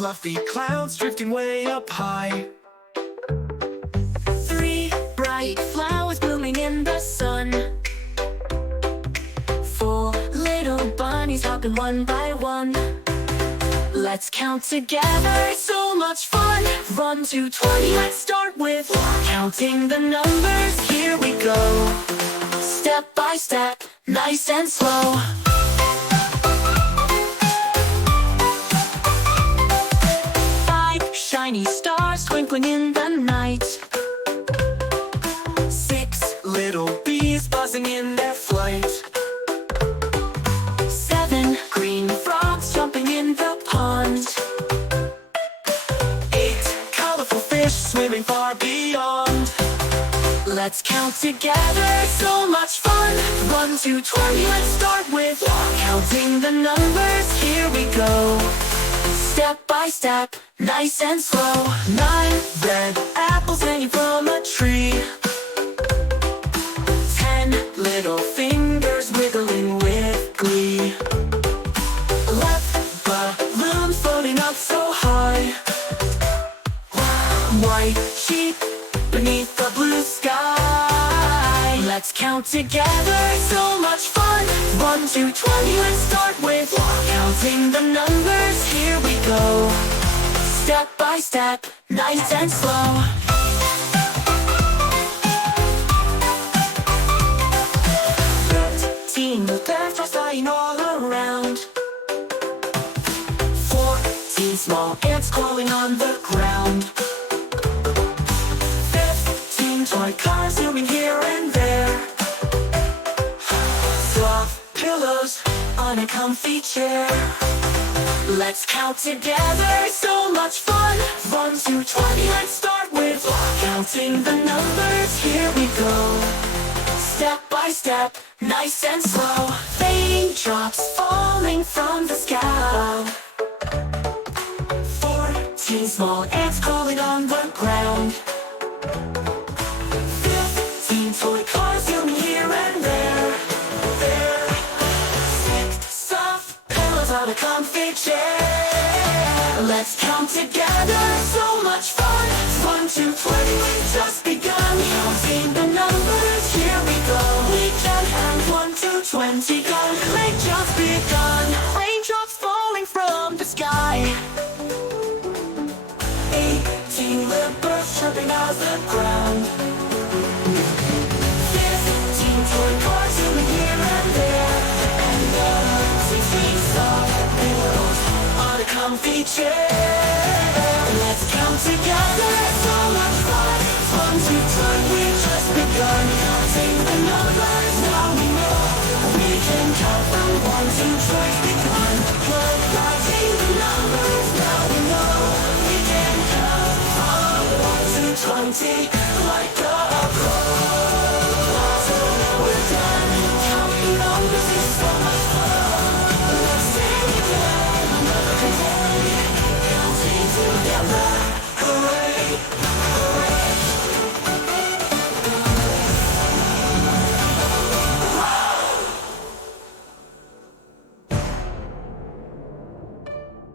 fluffy clouds drifting way up high. 3 bright flowers blooming in the sun. 4 little bunnies hopping one by one. Let's count together, it's so much fun. 1 to 20, let's start with counting the numbers. Here we go, step by step, nice and slow. 5 shiny stars twinkling in the night. 6 little bees buzzing in their flight. 7 green frogs jumping in the pond. 8 colorful fish swimming far beyond. Let's count together, so much fun. 1 to 20, let's start with counting the numbers. Here we go, step by step, nice and slow. 9 red apples hanging from a tree. 10 little fingers wiggling with glee. 11 balloons floating up so high. White sheep beneath the blue sky. Let's count together, so much fun. 1 to 20, let's start with counting the numbers. Here we go, Step by step, nice and slow. 13 butterflies flying all around. 14 small ants crawling on the ground. 15 toy cars zooming here and there. Soft pillows on a comfy chair. Let's count together, so much fun. 1 to 20, let's start with counting the numbers. Here we go, step by step, nice and slow. Raindrops falling from the sky. 14 small ants crawling on the ground. 15 toy cars zooming here and there. 6 soft pillows on a comfy chair. Let's count together, so much fun. 1 to 20, we've just begun counting the numbers. Here we go, we can have 1 to 20 gone. We've just begun. Raindrops falling from the sky. 18 little birds chirping out the ground. 15 toy cars zooming here and there. And 16 soft pillows on a comfy chair. Let's count together, so much fun. 1 to 20, we've just begun counting the numbers. Now we know we can count from 1 to 20.